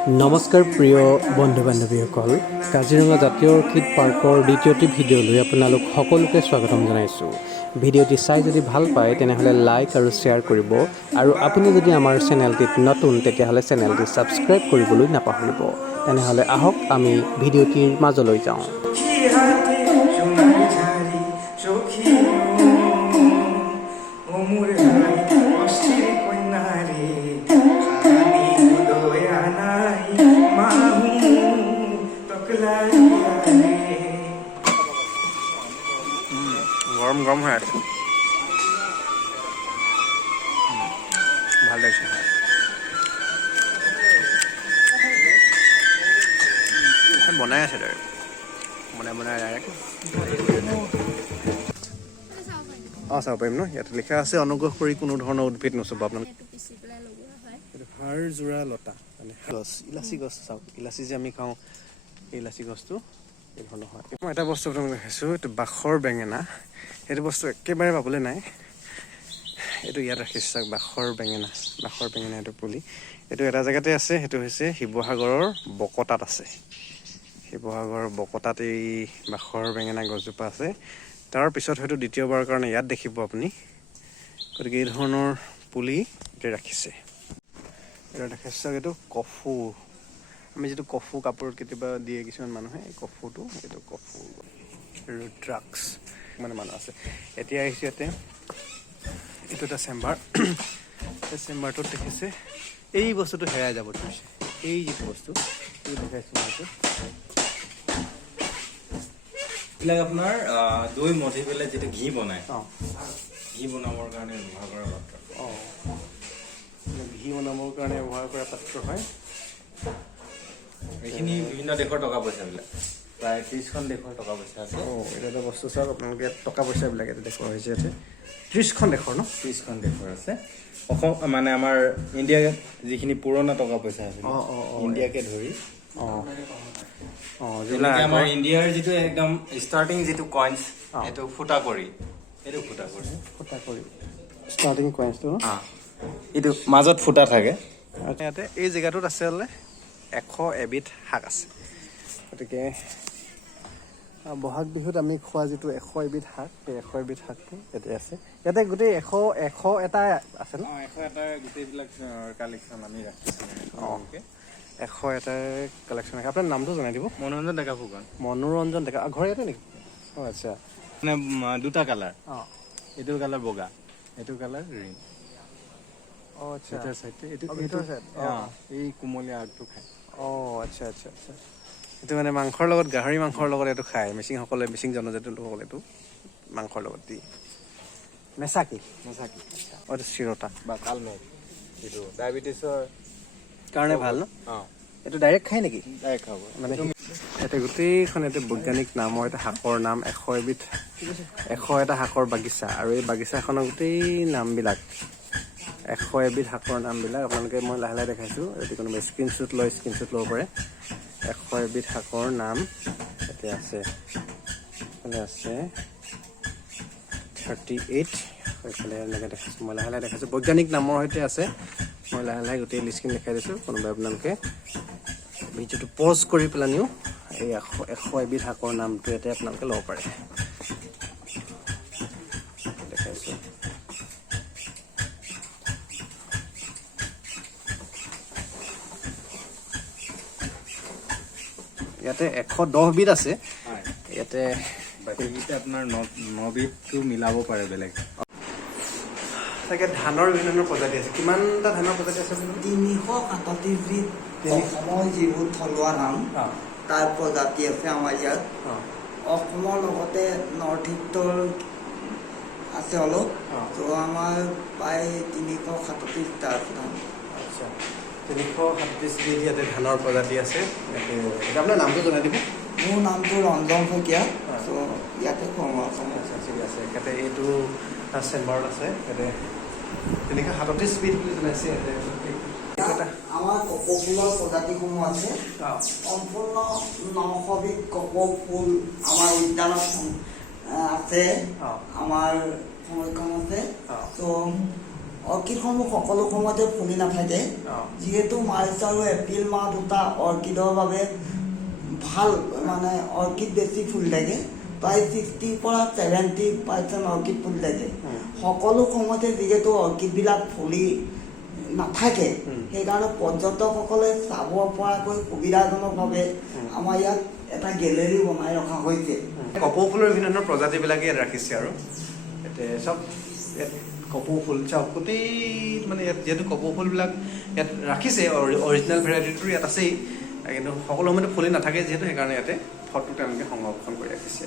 নমস্কাৰ প্ৰিয় বন্ধু বান্ধৱীসকল, কাজিৰঙা জাতীয় অৰ্কিড পাৰ্কৰ দ্বিতীয়টি ভিডিঅ'লৈ আপোনালোক সকলোকে স্বাগতম জনাইছোঁ। ভিডিঅ'টি চাই যদি ভাল পায় তেনেহ'লে লাইক আৰু শ্বেয়াৰ কৰিব, আৰু আপুনি যদি আমাৰ চেনেলটিত নতুন তেতিয়াহ'লে চেনেলটি ছাবস্ক্ৰাইব কৰিবলৈ নাপাহৰিব। তেনেহ'লে আহক আমি ভিডিঅ'টিৰ মাজলৈ যাওঁ। গৰম গৰম হৈ আছে, ভাল লাগিছে। বনাই আছে ডাইৰেক্ট, বনাই ডাইৰেক্ট চাব পাৰিম ন। ইয়াত লিখা আছে অনুগ্ৰহ কৰি কোনো ধৰণৰ উদ্ভিদ নচুব। আপোনালোকে হাড়জোৰা লতা মানে গছ, ইলাচি গছ চাওক, ইলাচি যে আমি খাওঁ এই ইলাচি গছটো এই ধৰণৰ হয়। মই এটা বস্তু আপোনালোকে দেখাইছোঁ, এইটো বাখৰ বেঙেনা। সেইটো বস্তু একেবাৰে পাবলৈ নাই। এইটো ইয়াত ৰাখিছে চাওক, বাখৰ বেঙেনা এইটো পুলি। এইটো এটা জেগাতে আছে, সেইটো হৈছে শিৱসাগৰৰ বকতাত আছে। শিৱসাগৰৰ বকতাত এই বাখৰ বেঙেনা গছজোপা আছে। তাৰ পিছত হয়তো দ্বিতীয়বাৰৰ কাৰণে ইয়াত দেখিব আপুনি। গতিকে এই ধৰণৰ পুলি এতিয়া ৰাখিছে। এটা দেখাইছে চাওক, এইটো কফু। আমি যিটো কফু কাপোৰত কেতিয়াবা দিয়ে কিছুমান মানুহে, এই কফুটো, এইটো কফু ৰুদ্ৰাক্স মানে মানুহ আছে। এতিয়া আহিছোঁ ইয়াতে, এইটো এটা চেম্বাৰ। এই চেম্বাৰটোত দেখিছে এই বস্তুটো হেৰাই যাব ধৰিছে। এই যিটো বস্তু এইটো দেখাইছোঁ এইটো এইবিলাক আপোনাৰ দৈ মঠি পেলাই যিটো ঘি বনায়, ঘি বনাবৰ কাৰণে ব্যৱহাৰ কৰা পাত্ৰ। ঘি বনাবৰ কাৰণে ব্যৱহাৰ কৰা পাত্ৰ হয়। এইখিনি বিভিন্ন দেশৰ টকা পইচাবিলাক, প্ৰায় 30খন দেশৰ টকা পইচা আছে। এইটো এটা বস্তু চাওক আপোনালোকে, ইয়াত টকা পইচাবিলাক ইয়াতে দেখুওৱা হৈছে। ইয়াতে 30খন দেশৰ ন, 30খন দেশৰ আছে। অসম মানে আমাৰ ইণ্ডিয়া যিখিনি পুৰণা টকা পইচা আছে, ইণ্ডিয়াকে ধৰি যেনেকৈ আমাৰ ইণ্ডিয়াৰ যিটো একদম ষ্টাৰ্টিং যিটো কইনছ, সেইটো ফুটা কৰি ষ্টাৰ্টিং কইনছটো এইটো মাজত ফুটা থাকে। ইয়াতে এই জেগাটোত আছে হ'লে 100 এবিধ শাক আছে। গতিকে বহাগ বিহুত আমি খোৱা যিটো 100 এবিধ শাক, সেই 100 এবিধ শাকটো ইয়াতে আছে। ইয়াতে গোটেই 100 এটা আছে ন, 100 এটাৰ গোটেইবিলাক কালেকশ্যন আমি ৰাখিছোঁ। 100 এটাৰ কালেকশ্যন ৰাখে। আপোনাৰ নামটো জনাই দিব। মনোৰঞ্জন ডেকা ফুকন। মনোৰঞ্জন ডেকা, ঘৰ ইয়াতে নেকি? আচ্ছা। মানে দুটা কালাৰ, এইটোৰ কালাৰ বগা, এইটোৰ কালাৰ ৰিং। আচ্ছা, এই কোমলীয়া আগটো খায়। আচ্ছা। এইটো মানে মাংসৰ লগত, গাহৰি মাংসৰ লগত এইটো খায় মিচিংসকলে, মিচিং জনজাতিৰ লোকসকলে এইটো মাংসৰ লগত দি। মেচাকি এইটো চিৰতা বা কালমেঘ, এইটো ডায়েবেটিছৰ কাৰণে ভাল ন। এইটো ডাইৰেক্ট খায় নেকি? ডাইৰেক্ট খাব মানে ইয়াতে গোটেইখন ইয়াতে বৈজ্ঞানিক নামৰ এটা শাকৰ নাম, 100 এটা শাকৰ বাগিচা। আৰু এই বাগিচাখনৰ গোটেই নামবিলাক, 100 এবিধ শাকৰ নামবিলাক আপোনালোকে মই লাহে লাহে দেখাইছোঁ। যদি কোনোবাই স্ক্ৰীনশ্বট ল'ব পাৰে। 100 এবিধ শাকৰ নাম ইয়াতে আছে। এইফালে আছে 38, এইফালে এনেকৈ দেখাইছোঁ। মই লাহে লাহে দেখাইছোঁ, বৈজ্ঞানিক নামৰ সৈতে আছে। মই লাহে লাহে গোটেই লিষ্টখিনি দেখাই দিছোঁ। কোনোবাই আপোনালোকে ভিডিঅ'টো পজ কৰি পেলানিও এই 100 এবিধ শাকৰ নামটো ইয়াতে আপোনালোকে ল'ব পাৰে। দেখাইছোঁ। ইয়াতে 110 বিধ আছে। ইয়াতে বাকীকেইটা আপোনাৰ 9 বিধটো মিলাব পাৰে বেলেগ। তাকে ধানৰ বিভিন্ন প্ৰজাতি আছে। কিমানটা ধানৰ প্ৰজাতি আছে? 337 বিধ অসমৰ যিবোৰ থলুৱা ধান তাৰ প্ৰজাতি আছে আমাৰ ইয়াত। অসমৰ লগতে নৰ্থ ইষ্টৰ আছে অলপ। তো আমাৰ প্ৰায় 337টা আছে ধান। আচ্ছা, 337 বিধ ইয়াতে ধানৰ প্ৰজাতি আছে। এতিয়া আপোনাৰ নামটো জনাই দিব। মোৰ নামটো ৰঞ্জন শইকীয়া। তো ইয়াতে কম আছে। ঠিক আছে। ইয়াতে এইটো চেম্বাৰত আছে। ইয়াতে 337 বিধ বুলি জনাইছে। আমাৰ কপৌ ফুলৰ প্ৰজাতিসমূহ আছে। সম্পূৰ্ণ 900 বিধ কপৌ ফুল আমাৰ উদ্যানত আছে, আমাৰ সংৰক্ষণ আছে। তো অৰ্কিডসমূহ সকলো সময়তে ফুলি নাথাকে যিহেতু মাৰ্চ আৰু এপ্ৰিল মাহ দুটা অৰ্কিডৰ বাবে ভাল মানে অৰ্কিড বেছি ফুলি থাকে প্ৰায় 60 পৰা 70% অৰ্কিড ফুলি থাকে সকলো সময়তে যিহেতু অৰ্কিডবিলাক ফুলি নাথাকে সেইকাৰণে পৰ্যটকসকলে চাব পৰাকৈ সুবিধাজনকভাৱে আমাৰ ইয়াত এটা গেলেৰী বনাই ৰখা হৈছে কপৌ ফুলৰ বিভিন্ন ধৰণৰ প্ৰজাতিবিলাকে ইয়াত ৰাখিছে আৰু ইয়াতে চব ইয়াত কপৌ ফুল চাওক গোটেই মানে ইয়াত যিহেতু কপৌ ফুলবিলাক ইয়াত ৰাখিছে অৰিজিনেল ভেৰাইটিটো ইয়াত আছেই কিন্তু সকলো সময়তে ফুলি নাথাকে যিহেতু সেইকাৰণে ইয়াতে ফটো তেওঁলোকে সংৰক্ষণ কৰি ৰাখিছে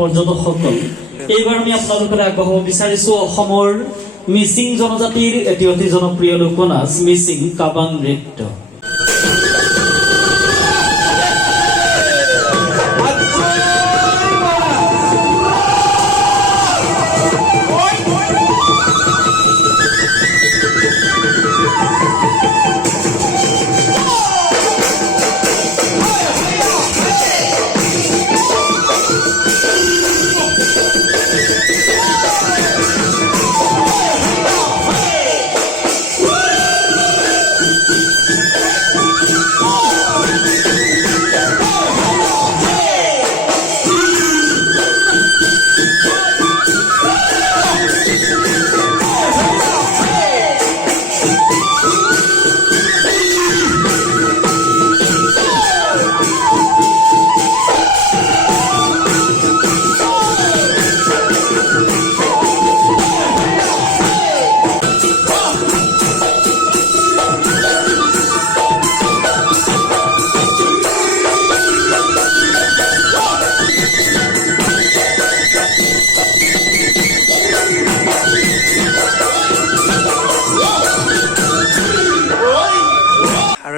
পৰ্যটকসকল এইবাৰ আমি আপোনালোকৰ আগবঢ়াব বিচাৰিছো অসমৰ মিচিং জনজাতিৰ এটি অতি জনপ্ৰিয় লোকনাচ মিচিং কাবাং নৃত্য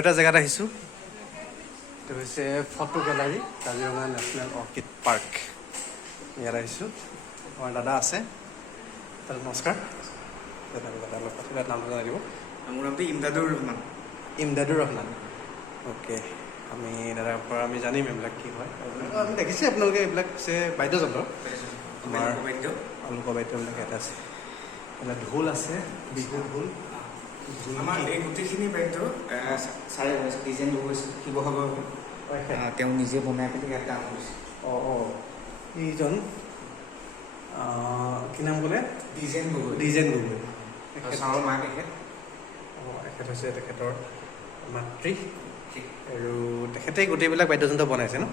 এটা জেগাত আহিছোঁ এইটো হৈছে photo gallery Kaziranga national orchid park ইয়াত আহিছোঁ আমাৰ দাদা আছে দাদা নমস্কাৰ দাদা নাম জনাই দিব মোৰ নামটো ইমদাদুৰ ৰহমান ইমদাদুৰ ৰহমান অ'কে আমি দাদাৰ পৰা আমি জানিম এইবিলাক কি হয় আমি দেখিছে আপোনালোকে এইবিলাক হৈছে বাদ্যযন্ত্ৰ আমাৰ লোকবাদ্যবিলাক ইয়াতে আছে এইবিলাক ঢোল আছে বিহু ঢোল আমাৰ এই গোটেইখিনি বাদ্য ছাৰে বনাইছে ডিজাইন কৰিছে শিৱসাগৰ তেওঁ নিজে বনাই পেলাই ইয়াত দাম কৰিছে এইজন কি নাম ক'লে ডিজাইন গগৈ চাউলৰ মাক এখেত এখেত হৈছে তেখেতৰ মাতৃ আৰু তেখেতে গোটেইবিলাক বাদ্যযন্ত্ৰ বনাইছে ন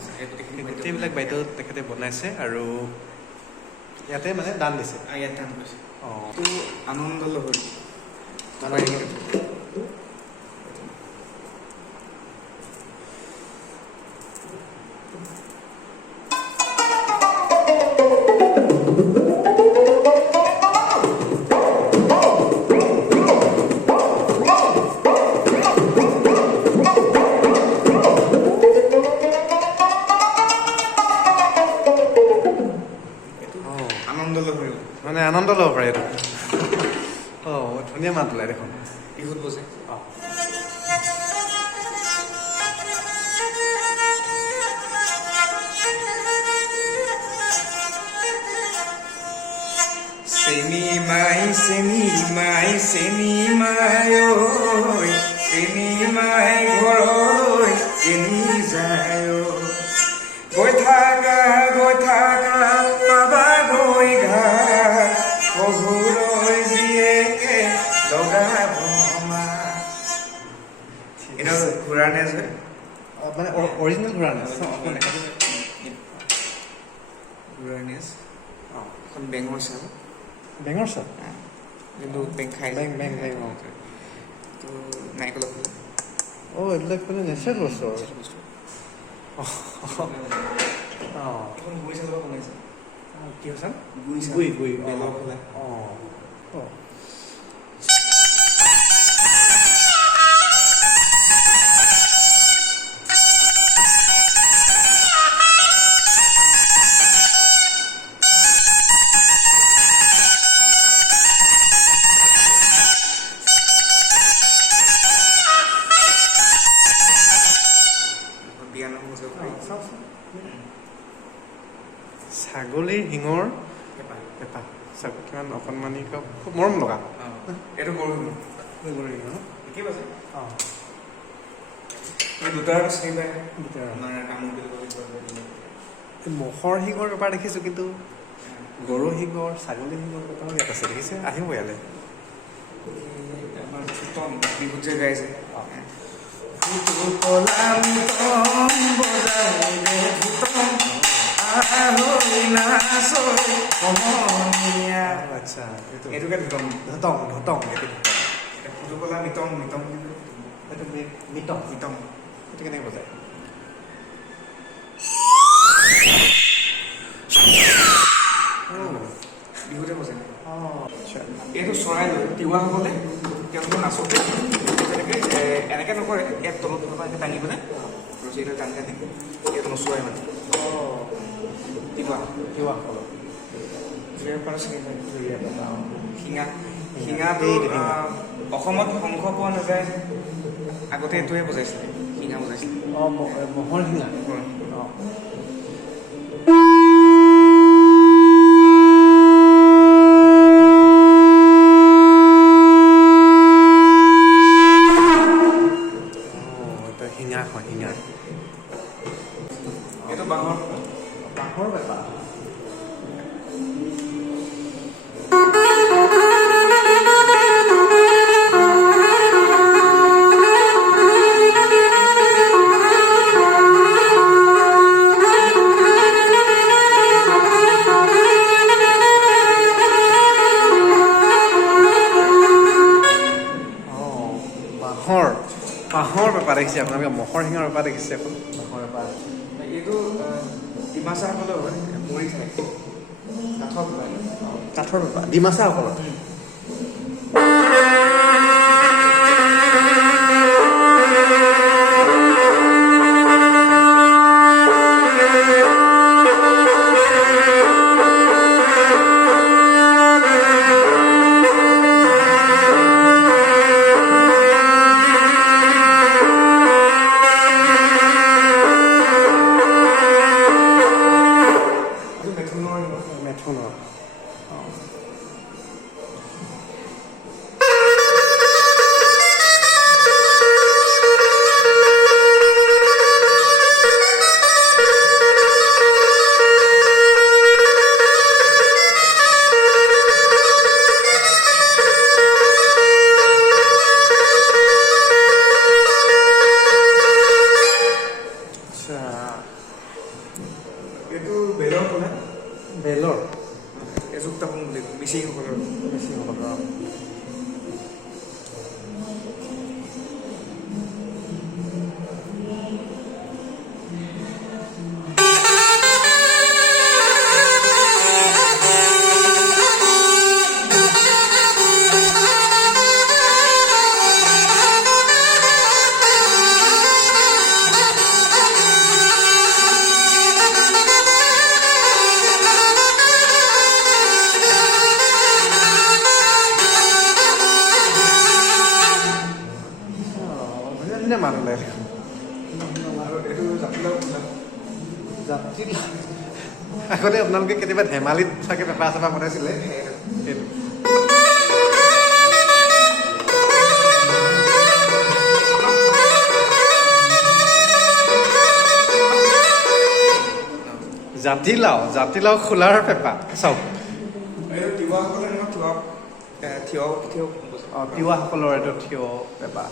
গোটেইবিলাক বাদ্য তেখেতে বনাইছে আৰু ইয়াতে মানে দান দিছে ইয়াত দান কৰিছে এইটো আনন্দ লহৰী মানে আনন্দ ল'ব পাৰে এইটো ধুনীয়া মাত ওলাই দেখোন বিহুত বজে চেনি মাই ঘৰলৈ চেনি যায় গৈ থাকা পাবা গৈ ঘাট শহুৰৈ জীয়েকে লগাব এটা ঘোঁৰা নেজ হয় মানে অৰিজিনেল ঘোঁৰা নেজ ঘোঁৰা নেজ এখন বেঙৰ চাল বেঙৰ চাল কিন্তু বেং খাই বেং তো নাৰিকলৰ ফুল এইবিলাক মানে নেচাৰেল বস্তু আৰু এখন গুৰি চালৰ পৰা বনাইছে কি হৈছে গুৰি বেলৰ ফালে যাব পাৰি ছাগলীৰ শিঙৰ পেপা ছাগলী কিমান অকণমানি খুব মৰম লগা এইটো গৰু গৰুৰ শিঙৰ ঠিকেই পাইছে অঁ এই দুটাৰ চিনি পায় দুটাৰ। আপোনাৰ কামোৰ বুলি ক'লে এই ম'হৰ শিঙৰ পেপাৰ দেখিছোঁ কিন্তু গৰুৰ শিঙৰ ছাগলীৰ শিঙৰ পেপাৰো ইয়াত আছে দেখিছে আহিব ইয়ালৈ আমাৰ কীৰ্তন বিহুত যে গাইছে আচ্ছা এইটোকে ধুতম ধতং ধতং এইটো ফুটুকলা মিতম মিতম এইটো মিতং মিতম এইটো কেনেকৈ বজায় বিহুতে বজায় আচ্ছা এইটো চৰাইলৈ তিৱাসকলে তেওঁলোকে নাচোতে তেনেকৈ এনেকৈ নকৰে ইয়াত তলত পৰা এনেকৈ টাঙি পেলাই ৰছীডাল টানি টানি ইয়াত নচুৱাই মানে তিৱা তিৱাসকলৰ জুইৰ পৰা চিনি পায় জুৰীয়া পেপা শিঙা শিঙাটো অসমত শংখ পোৱা নাযায় আগতে এইটোৱে বজাইছিলে শিঙা বজাইছিলে অঁ ম'হৰ শিঙা অঁ শিঙা হয় শিঙা এইটো বাঁহৰ বাঁহৰ পেপা বাঁহৰ পেপা দেখিছে আপোনালোকে ম'হৰ শিঙৰ পেপা দেখিছে অকল বাঁহৰ পেপা এইটো ডিমাচাসকলৰ হয় মৰি খায় কাঠৰ পেপা ডিমাচাসকলৰ মেথুনৰ এইটো বেলৰ ক'লে বেলৰ এযোগ তাপোন বুলি মিচিংসকলৰ মিচিংসকলৰ ধুনীয়া মানুহ লাগে আৰু এইটো জাতিলাও ফুলা জাতি আগতে আপোনালোকে কেতিয়াবা ধেমালিত চাগে পেপা চেপা বনাইছিলে সেইটো জাতিলাও খোলাৰ পেপা চাওক এইটো তিৱাসকলে এনেকুৱা থিয় অঁ তিৱাসকলৰ এইটো থিয় পেপা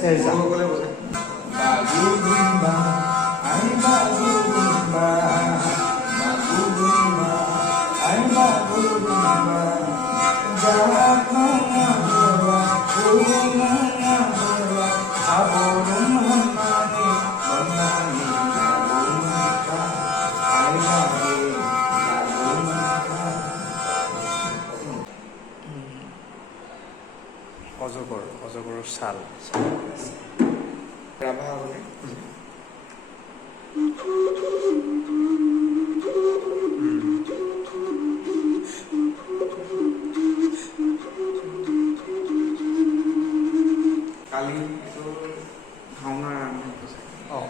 চেৰজা সকলে বজায় অজগৰৰ ছাল ৰাভা হ'লে কালি এইটো ভাওনাৰ আৰম্ভ হৈছে অঁ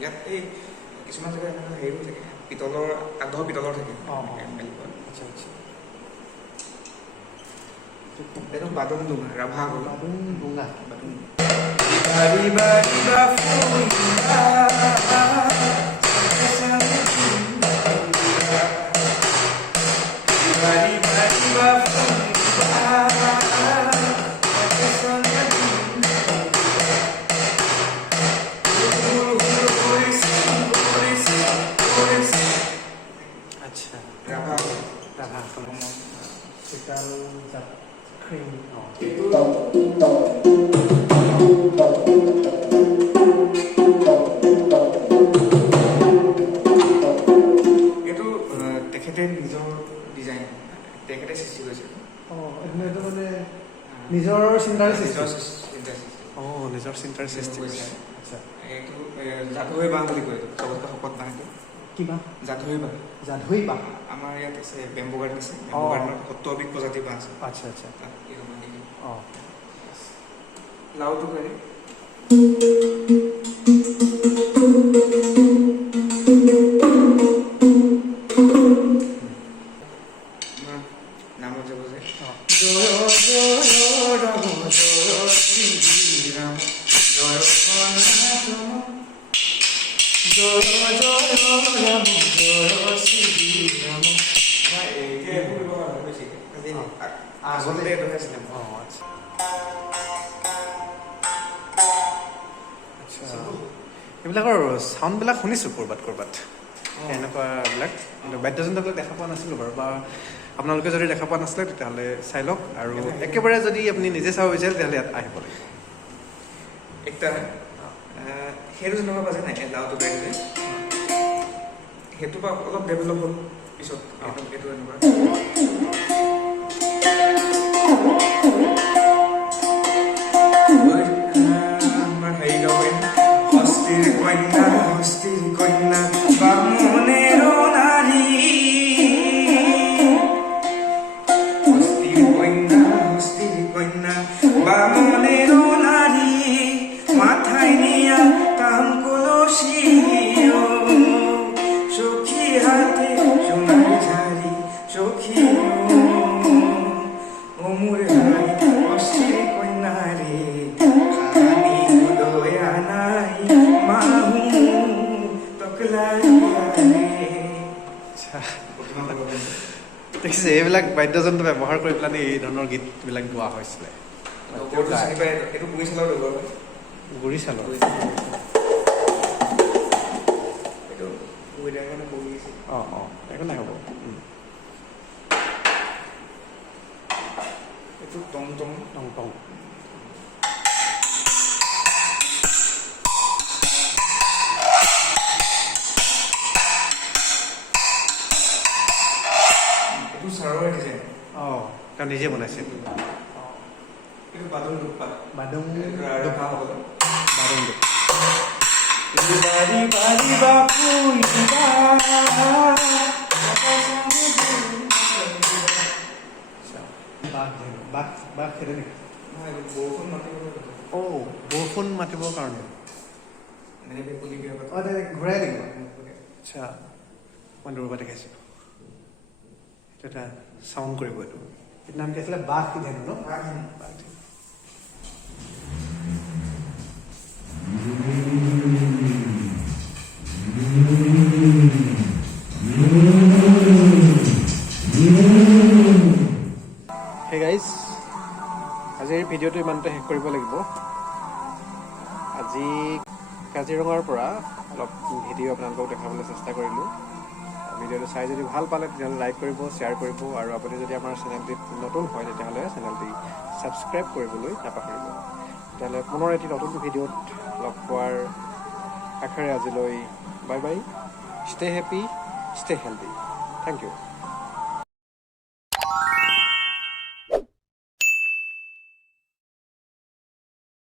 ইয়াত এই কিছুমান জেগাত এনেকুৱা হেৰিও থাকে পিতলৰ আগ্ৰহ পিতলৰ থাকে আচ্ছা আচ্ছা এইটো বাদন ডুঙা ৰাভা হ'ল ডুঙা বাদন আচ্ছা ৰাভা হ'ল ৰাভা চিতাল জাত ক্ৰীম অঁ এইটো তেখেতে নিজৰ ডিজাইন তেখেতে সৃষ্টি কৰিছে অঁ এইটো মানে নিজৰ চিন্তাৰে সৃষ্টি নিজৰ চিন্তা সৃষ্টি অঁ নিজৰ চিন্তাৰে সৃষ্টি কৰিছে আচ্ছা এইটো যাদুৱে বাঁহ বুলি কয় এইটো চবতকৈ শকত বাঁহ এইটো কিবা যাদুৱে বাঁহ যাদুই বাঁহ আমাৰ ইয়াত আছে বেম্বো গাৰ্ডেন আছে বেম্বো গাৰ্ডেনত 70 প্ৰজাতিৰ বাঁহ আছে আচ্ছা আচ্ছা তাত এই ৰঙা দি অঁ লাওটো কৰে আমাৰ নামত যাব যে জয় জয় ৰাম জয় শ্ৰীৰাম জয় সনাতন জয় জয় ৰাম জয় শ্ৰীৰাম এইটোৱে কৰিব বেছিকৈ আগতে এইটো আছিলে অঁ আচ্ছা আচ্ছা এইবিলাকৰ চাউণ্ডবিলাক শুনিছোঁ ক'ৰবাত এনেকুৱাবিলাক কিন্তু বাদ্যযন্ত্ৰবিলাক দেখা পোৱা নাছিলোঁ বাৰু বা আপোনালোকে যদি দেখা পোৱা নাছিলে তেতিয়াহ'লে চাই লওক আৰু একেবাৰে যদি আপুনি নিজে চাব বিচাৰে তেতিয়াহ'লে ইয়াত আহিব লাগিব একটা সেইটো যেনেকুৱা বাজে নাই লাওটো গাড়ী যে সেইটো পৰা অলপ ডেভেলপ হ'ল পিছত এইটো এনেকুৱা আমাৰ হেৰি গাব হস্তিৰ কন্যা বামুণেৰ নাৰী হস্তিৰ কন্যা বামুণের নারী মাথায় নিয়া কাম কলসি সখী হাতে সোনার ঝাড়ি সখী অমুর ভাই অস্থির কন্যা রে আমি দয়া নাই মাহু তকলা দেখিছে এইবিলাক বাদ্যযন্ত্ৰ ব্যৱহাৰ কৰি পেলাই এই ধৰণৰ গীতবিলাক গোৱা হৈছিলে এইটো গুৰি চালৰ ব্যৱহাৰ হয় গুৰি চালৰ এইটো গুৰিৰ কাৰণে বহি আছে অঁ অঁ একো নাই হ'ব এইটো টং টং টং টং এইটো চাৰৰ ডিজাইন অঁ তেওঁ নিজে বনাইছে এইটো বাদন দুপ্পা বাদুং ৰাভা হ'ব বাদুং বাৰী বাৰী বাপু বাঘ খেলে নেকি বৰষুণ মাতিব অঁ বৰষুণ মাতিবৰ কাৰণে এনেকৈ ভেকুলী বিয়া পাতে অঁ তেনেকৈ ঘূৰাই দিব আচ্ছা মই দূৰৰ পৰা দেখাইছিলোঁ এইটো এটা চাউণ্ড কৰিব এইটো এইটো নাম কি আছিলে বাঘ ধেনু ন বাঘ ধেনু হে গাইজ আজিৰ ভিডিঅ'টো ইমানতে শেষ কৰিব লাগিব আজি কাজিৰঙাৰ পৰা অলপ ভিডিঅ' আপোনালোকক দেখাবলৈ চেষ্টা কৰিলোঁ ভিডিঅ'টো চাই যদি ভাল পালে তেতিয়াহ'লে লাইক কৰিব, শ্বেয়াৰ কৰিব, আৰু আপুনি যদি আমাৰ চেনেলটিত নতুন হয় তেতিয়াহ'লে চেনেলটি ছাবস্ক্ৰাইব কৰিবলৈ নাপাহৰিব। তেতিয়াহ'লে পুনৰ এটি নতুন ভিডিঅ'ত লগ পোৱাৰ আশাৰে আজিলৈ bye bye. Stay happy, stay healthy. Thank U.